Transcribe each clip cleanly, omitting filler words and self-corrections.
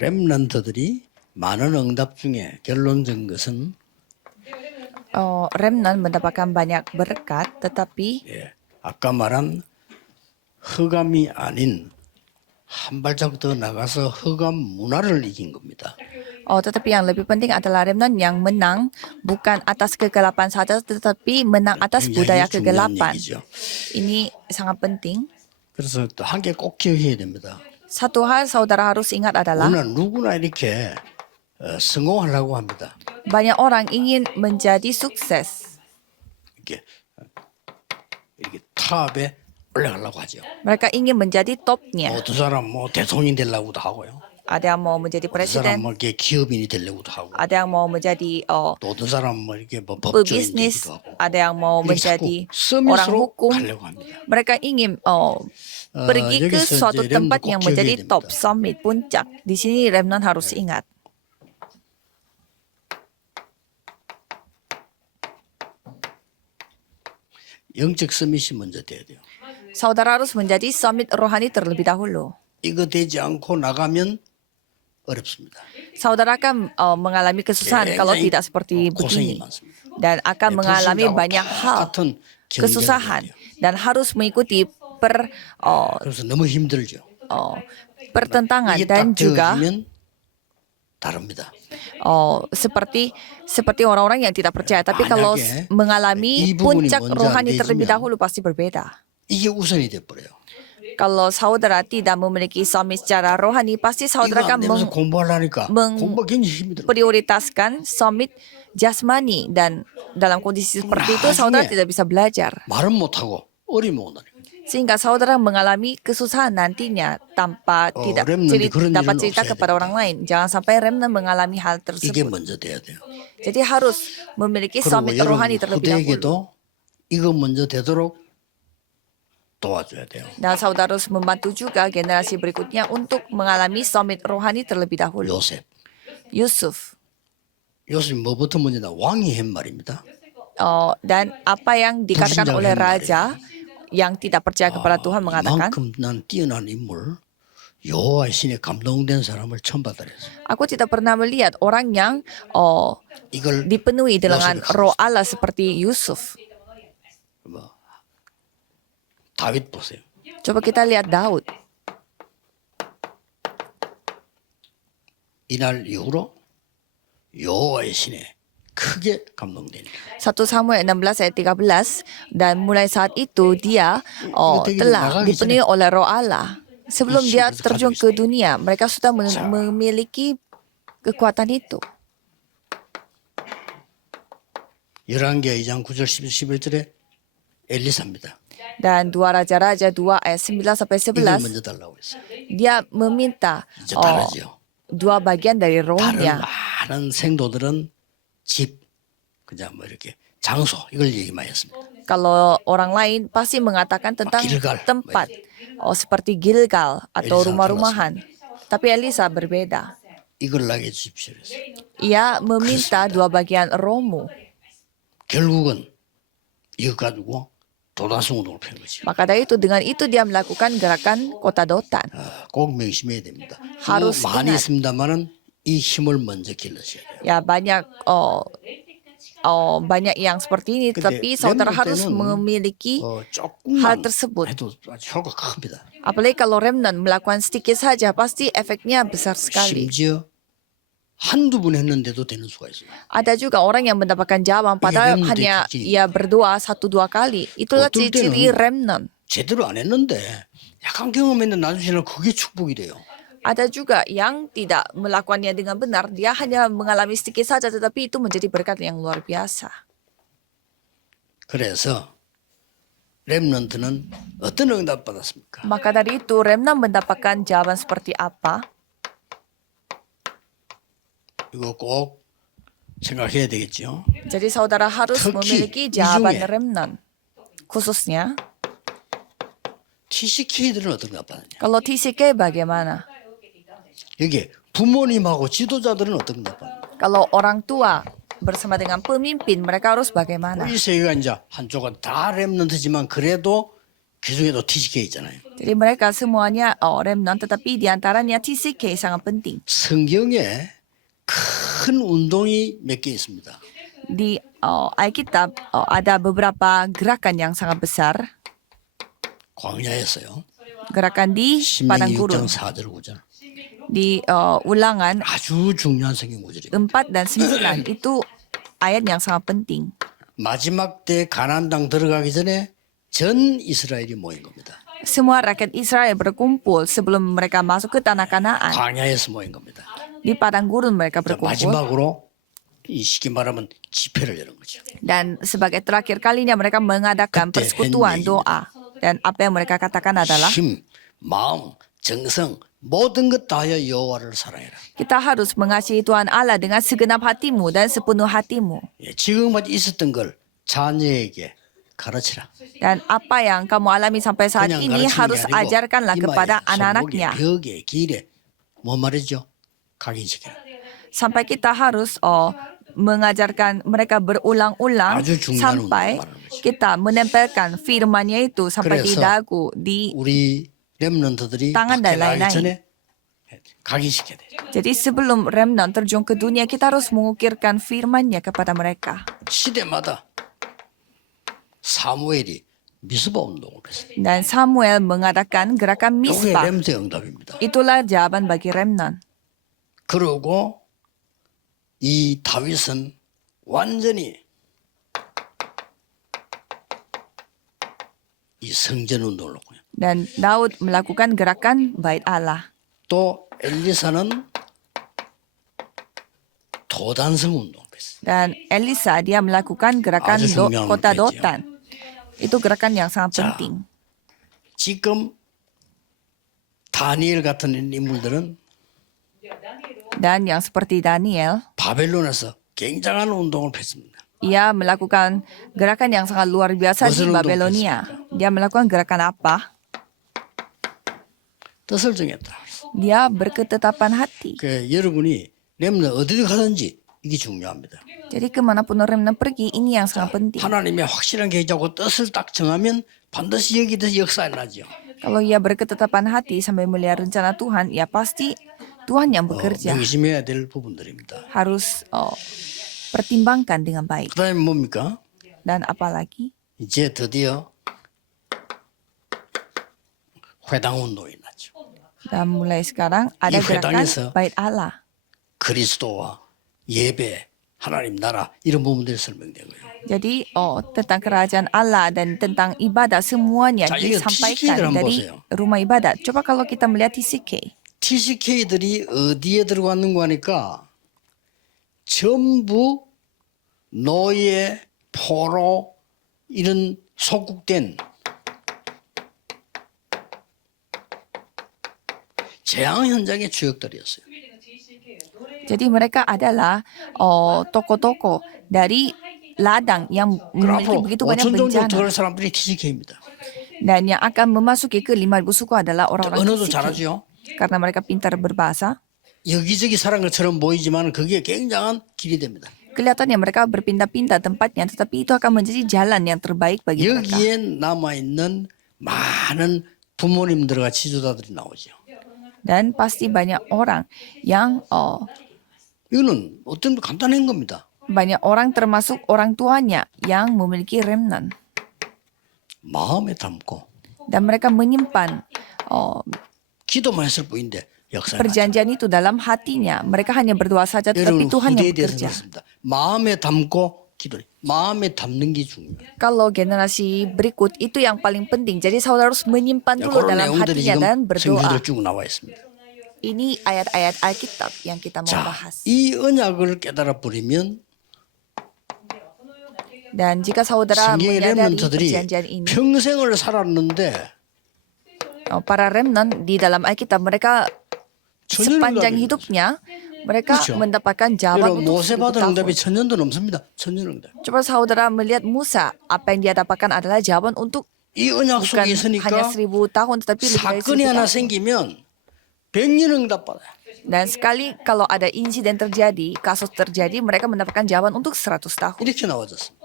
렘넌트들이 많은 응답 중에 결론적인 것은 Remnant mendapatkan banyak berkat, tetapi 아까 말한 흑암이 아닌 한 발자국 더 나가서 흑암 문화를 이긴 겁니다. tetapi yang lebih penting adalah remnant yang menang bukan atas kegelapan saja, tetapi menang atas budaya 굉장히 중요한 kegelapan. 얘기죠. Ini sangat penting. 그래서 또 한 개 꼭 기억해야 됩니다. Satu hal saudara harus ingat adalah 오늘 누구나 이렇게 성공하려고 합니다. banyak orang ingin menjadi sukses. 이렇게 탑에 올라가려고 하죠. Mereka ingin menjadi topnya. 어떤 사람 뭐 대통령이 되려고도 하고요. Ada yang mau menjadi 어떤 사람 presiden, 뭐 이렇게 기업인이 되려고도 하고. ada yang mau menjadi 또 어떤 사람 뭐 이렇게 뭐 법조인이 pebisnis, 되기도 하고. ada yang mau 이렇게 menjadi 자꾸 orang 서밋으로 hukum. 가려고 합니다. Mereka ingin pergi ke 여기서 suatu 이제 tempat remnant yang 꼭 menjadi 기억해야 top, 됩니다. summit, puncak. Di sini remnant harus ingat. 영적 서밋이 먼저 돼야 돼요. Saudara harus menjadi summit rohani terlebih dahulu. 이거 되지 않고 나가면 어렵습니다. Saudara akan mengalami kesusahan kalau 굉장히 tidak seperti 고생이 begini. 많습니다. Dan akan mengalami 불신자하고 banyak hal 똑같은 경쟁을 kesusahan. 해야 돼요. Dan harus mengikuti 그래서 너무 힘들죠. pertentangan. 이게 Dan 딱 juga 되어지면 다릅니다. seperti orang-orang yang tidak percaya. Tapi kalau 만약에 mengalami 이 부분이 puncak 먼저 안 rohani terlebih 되지면 dahulu pasti berbeda. 이게 우선이 돼버려요. Kalau saudara tidak memiliki summit secara rohani, pasti saudara 이거 안 akan 되면서 공부하려니까 공부가 굉장히 힘들어요. prioritaskan summit jasmani, dan dalam kondisi seperti itu saudara 나중에 tidak bisa belajar. 말은 못하고 어리면 온다니까. Sehingga saudara mengalami kesusahan nantinya tanpa tidak remnant 그런 dapat 일은 cerita 없어야 kepada 됩니다. orang lain. Jangan sampai remnant mengalami hal 이게 tersebut. 먼저 돼야 돼요. Jadi harus memiliki 그리고 summit 여러분 rohani terlebih dahulu. 후대에게도 이거 먼저 되도록 도와줘야 돼요. Dan saudara harus membantu juga generasi berikutnya untuk mengalami summit rohani terlebih dahulu. 요셉. Yusuf. 요셉이 뭐부터 먼저나 왕이 한 말입니다. Dan apa yang dikatakan oleh raja yang tidak percaya kepada Tuhan mengatakan, 이만큼 난 뛰어난 인물, 여호와의 신에 감동된 사람을 처음 봤다 그랬어요. aku tidak pernah melihat orang yang 이걸 dipenuhi dengan Yusuf. roh Allah seperti Yusuf. 뭐 다윗 보세요. Coba kita lihat Daud. 이날 이후로 여호와의 신에 크게 감동됩니다. 1 Samuel 16 ayat 13, dan mulai saat itu dia telah dipenuhi oleh roh Allah. Sebelum dia terjun ke dunia, mereka sudah memiliki kekuatan itu. 열왕기하 2장 9절 11절에 엘리사입니다. Dan 2 Raja-Raja 2 ayat 9 sampai 이걸 11, 먼저 달라고 했어요. dia meminta 이제 다르죠. 2 bagian dari 다른 rohnya. 많은 생도들은 집, 그냥 뭐 이렇게 장소 이걸 얘기만 했습니다. Kalau orang lain pasti mengatakan tentang Gilgal. tempat, seperti Gilgal atau Elisa rumah-rumahan. Tapi Elisa berbeda. 이걸 나게 주십시오. 그랬어요. Ia meminta 2 bagian rohmu. 결국은 이거 가지고 도다성 운동을 펴는 거죠. Maka dari itu, dengan itu dia melakukan gerakan kota Dotan. 꼭 명심해야 됩니다. harus 많이 ingat. 있습니다만은 이 힘을 먼저 길러셔야 돼요. Ya banyak banyak yang seperti ini, tetapi saudara harus memiliki hal 조금만 tersebut. 해도 아주 효과가 큽니다. Apalagi kalau remnant melakukan sedikit saja, pasti efeknya besar sekali. 심지어 한두 번 했는데도 되는 수가 있어요. Ada juga orang yang mendapatkan jawaban padahal remnant hanya itu ia berdoa 1-2 kali. Itulah 어떨 ciri-ciri 때는 remnant. 제대로 안 했는데 약간 경험했는데 나중에는 그게 축복이 돼요. Ada juga yang tidak melakukannya dengan benar, dia hanya mengalami sedikit saja, tetapi itu menjadi berkat yang luar biasa. 그래서 렘넌트는 어떤 응답 받았습니까? Maka dari itu, remnant mendapatkan jawaban seperti apa? 이거 꼭 생각해야 되겠죠. Jadi saudara harus 특히 memiliki 이 jawaban 중에 remnant. Khususnya, TCK들은 어떤 응답 받았냐? kalau TCK bagaimana? 여기 부모님하고 지도자들은 어떤 응답 받느냐? Kalau orang tua bersama dengan pemimpin, mereka harus bagaimana? 우리 세계가 이제 한쪽은 다 렘넌트지만 그래도 그 중에도 TCK 있잖아요. Jadi mereka semuanya remnant, tetapi di antaranya TCK sangat penting. 성경에 큰 운동이 몇 개 있습니다. Di Alkitab ada beberapa gerakan yang sangat besar. 광야에서요. Gerakan di padang 신명기 gurun. 6장 4절 5절. Di ulangan 아주 중요한 성경 구절이에요. 4 dan 9 itu ayat yang sangat penting. 마지막 때 가나안 땅 들어가기 전에 전 이스라엘이 모인 겁니다. Semua rakyat Israel berkumpul sebelum mereka masuk ke tanah Kanaan. 광야에서 모인 겁니다. Di padang gurun mereka 자, berkumpul. 마지막으로 이 쉽게 말하면 집회를 여는 거죠. Dan sebagai terakhir kalinya mereka mengadakan 그때 persekutuan 한 doa. Dan apa yang mereka katakan adalah, 힘, 마음, 정성 모든 것 다하여 여호와를 사랑해라. kita harus mengasihi Tuhan Allah dengan segenap hatimu dan sepenuh hatimu. 예, 지금까지 있었던 걸 자녀에게 가르치라. Dan apa yang kamu alami sampai saat 그냥 ini 가르치는 게 harus 아니고 ajarkanlah 이마에, kepada 손목에, anak-anaknya. 벽에, 길에 뭐 말이죠? 각인시켜라. Sampai kita harus mengajarkan mereka berulang-ulang 아주 중요한 sampai 운동을 말하는 거죠. kita menempelkan firman-Nya itu sampai di 그래서 dagu, di 우리 렘넌트들이 tangan dan 밖에 나가기 lain-lain. 전에 각인시켜야 돼. Jadi sebelum remnant terjun ke dunia, kita harus mengukirkan firman-Nya kepada mereka. 시대마다 사무엘이 미스바 운동을 했습니다. Dan Samuel mengadakan gerakan 이게 Misbah. 렘트의 응답입니다. Itulah jawaban bagi remnant. 그러고 이 다윗은 완전히 이 성전 운동을 했고요. Dan Daud melakukan gerakan bait Allah. 또 엘리사는 도단성 운동을 했어요. Dan Elisa dia melakukan gerakan 아주 중요한 kota 운동이지요. Dotan. Itu gerakan yang sangat 자, penting. 지금 다니엘 같은 인물들은 Dan yang seperti Daniel, 바벨론에서 굉장한 운동을 했습니다. ia melakukan gerakan yang sangat luar biasa di 무슨 운동 Babelonia. Dia melakukan gerakan apa? 뜻을 정했다. Dia berketetapan hati. 그 여러분이 렘넌 어디 가든지 이게 중요합니다. Jadi kemanapun remnant pergi, ini yang sangat penting. 하나님의 확실한 계획하고 뜻을 딱 정하면 반드시 여기서 역사 일어나죠. Kalau ia berketetapan hati sampai melihat rencana Tuhan, ya pasti Tuhan yang bekerja. 명심해야 될 부분들입니다. Harus pertimbangkan dengan baik. 그다음에 뭡니까? Dan apalagi, 이제 드디어 회당 운동이 났죠. dan mulai sekarang ada 이 gerakan 회당에서 bait Allah. 그리스도와 예배, 하나님 나라 이런 부분들이 설명되고요. Jadi tentang kerajaan Allah dan tentang ibadah semuanya 자, 이거 disampaikan TCK 를 한번 dari 보세요. rumah ibadat. Coba kalau kita melihat TCK. TCK들이 어디에 들어갔는가 하니까 전부 노예, 포로 이런 속국된 재앙 현장의 주역들이었어요. Jadi mereka adalah tokoh-tokoh dari ladang yang 그 memiliki 앞으로 begitu banyak 5천 정도 bencana. 들어갈 사람들이 TCK입니다. Dan yang akan memasuki ke 5.000 suku adalah orang-orang 언어도 TCK. 잘하죠. Karena mereka pintar berbahasa. 여기저기 사는 것처럼 보이지만 그게 굉장한 길이 됩니다. Kelihatannya mereka berpindah-pindah tempatnya, tetapi itu akan menjadi jalan yang terbaik bagi mereka. 여기에 남아있는 많은 부모님들과 지도자들이 나오죠. Dan pasti banyak orang yang 이거는 어떤 간단한 겁니다. banyak orang termasuk orang tuanya yang memiliki remnant. 마음에 담고 Dan mereka menyimpan 기도만 했을 뿐인데 역사가 perjanjian itu dalam hatinya. Mereka hanya berdoa saja, tetapi 여러분 Tuhan yang 후대에 대해서 bekerja. 그렇습니다. 마음에 담고 기도해. 마음에 담는 게 중요해요. Kalau generasi berikut itu yang paling penting. Jadi saudara harus menyimpan dulu 그런 dalam 내용들이 hatinya 지금 dan berdoa. 성경들 쭉 나와 있습니다. Ini ayat-ayat Alkitab yang kita mau 자, bahas. 이 언약을 깨달아 버리면 Dan jika saudara 성경의 menyadari 렘넌트들이 perjanjian ini, 평생을 살았는데 para remnant di dalam Alkitab mereka sepanjang 천년을 hidupnya mereka 그렇죠. mendapatkan jawaban 여러분 untuk 모세 1000 받은 tahun. 응답이 천년도 넘습니다. 천년 응답. Coba saudara melihat Musa, apa yang dia dapatkan adalah jawaban untuk 이 언약 bukan 속에 hanya 있으니까 1000 tahun, tetapi lebih dari 1000 사건이 하나 tahun. 생기면 100년 응답 받아요. Dan sekali kalau ada insiden terjadi, kasus terjadi, mereka mendapatkan jawaban untuk 100 tahun. 이렇게 나와졌습니다.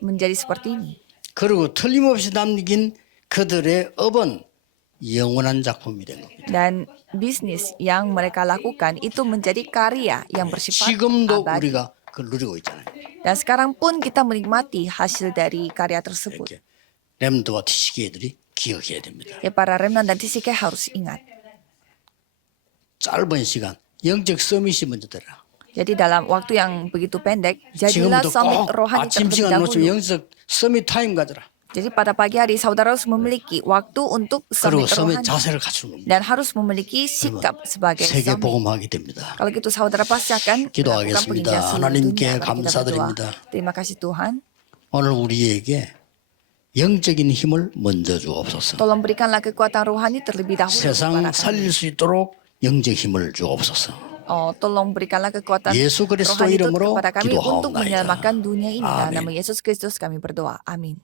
Menjadi seperti ini. 그리고 틀림없이 남긴 그들의 업은 영원한 작품이 된 겁니다. Dan bisnis yang mereka lakukan itu menjadi karya yang bersifat 지금도 abadi. 우리가 그걸 누리고 있잖아요. Dan sekarang pun kita menikmati hasil dari karya tersebut. 이렇게 렘드와 티시케들이 기억해야 됩니다. Ya, para remnant dan TCK harus ingat. 짧은 시간 영적 서밋이 먼저 되라. Jadi dalam waktu yang begitu pendek, jadilah 지금부터 summit 꼭 rohani 아침 terlebih 시간 놓치면 dahulu. 영적 서밋 타임 가져라. Jadi pada pagi hari saudara harus memiliki waktu untuk 그리고 summit 서밋 rohani 자세를 갖추는 겁니다. dan harus memiliki sikap sebagai 세계 summit. 복음하게 됩니다. Kalau gitu saudara pasti akan melakukan 기도하겠습니다. penginjilan seluruh 하나님께 dunia. Mari kita berdoa. 감사드립니다. Terima kasih Tuhan. 오늘 우리에게 영적인 힘을 먼저 주옵소서. Tolong berikanlah kekuatan rohani terlebih dahulu 세상 kepada kami. 살릴 수 있도록 영적 힘을 주옵소서. Tolong berikanlah kekuatan 예수 그리스도 rohani itu 이름으로 kepada kami untuk 기도하옵나이다. menyelamatkan dunia ini. Dalam 아멘. nama Yesus Kristus kami berdoa. Amin.